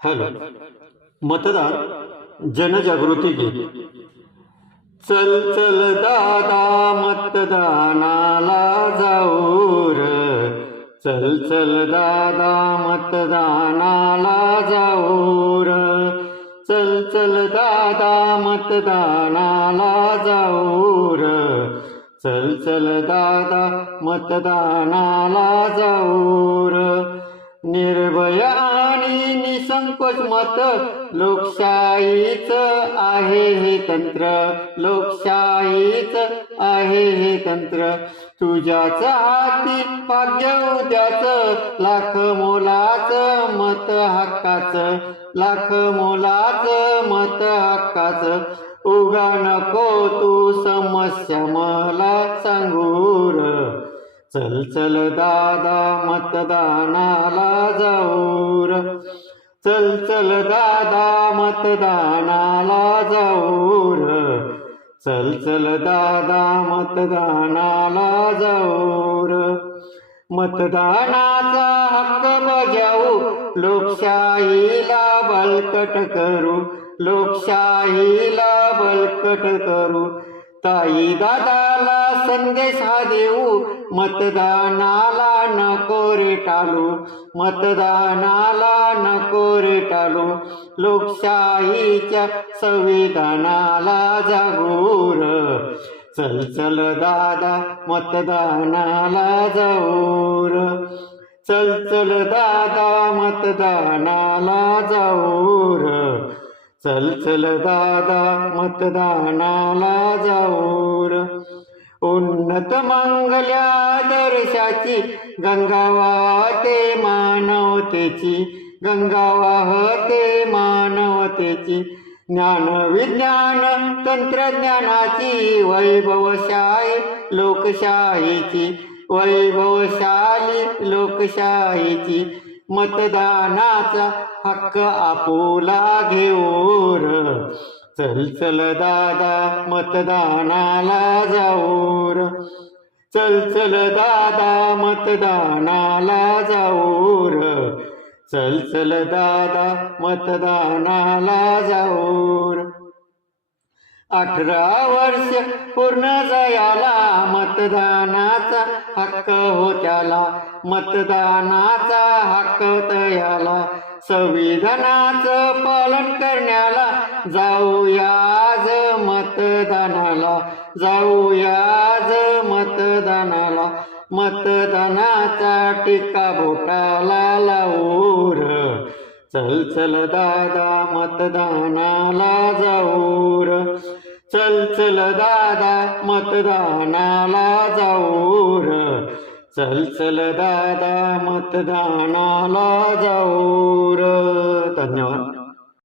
Hello. मतदार जनजागृती गीत चल चल दादा मतदानाला जाऊ र चल चल दादा मतदानाला जाऊ र चल चल दादा मतदानाला जाऊ र चल चल दादा मतदानाला जाऊ र निर्भय आणि निसंकोच मत. लोकशाहीच आहे हे तंत्र. लोकशाहीच आहे हे तंत्र. तुझ्याच हाती भाग्य उद्याच. लाख मोलाच मत हक्काच. लाख मोलाच मत हक्काच. उगा नको तू समस्या मला सांगूर चल चल दादा मतदानाला जाऊर. चल चल दादा मतदानाला जाऊर. चल चल दादा मतदानाला जाऊर. मतदानाचा हक्क बजाऊ लोकशाहीला बलकट करू. लोकशाहीला बलकट करू. ताई दादाला संदेश हा देऊ मतदानाला नको रे टालू मतदानाला नको रे टालू लोकशाहीच्या संविधानाला जागूर. चल चल दादा मतदानाला जाऊर. चल चल दादा मतदानाला जाऊर. चल चल दादा मतदानाला जाऊर. उन्नत मंगल्या दर्शाची गंगा वाहते मानवतेची गंगा वाहते मानवतेची. ज्ञान विज्ञान तंत्रज्ञानाची वैभवशाही लोकशाहीची वैभवशाली लोकशाहीची. मतदानाचा हक्क आपुला घेऊर चल चल दादा मतदानाला जाऊर चल चल दादा मतदानाला जाऊर चल चल दादा मतदानाला जाऊर अठरा वर्ष पूर्ण जयाला मतदानाचा हक्क हो त्याला मतदानाचा हक्क तयाला संविधानाचं पालन करण्याला जाऊया आज मतदानाला जाऊया आज मतदानाला. मतदानाचा टिका बोटाला लावूर. चल चल दादा मतदानाला जाऊर. चल चल दादा मतदानाला जाऊर. चल चल दादा मतदानाला र. धन्यवाद.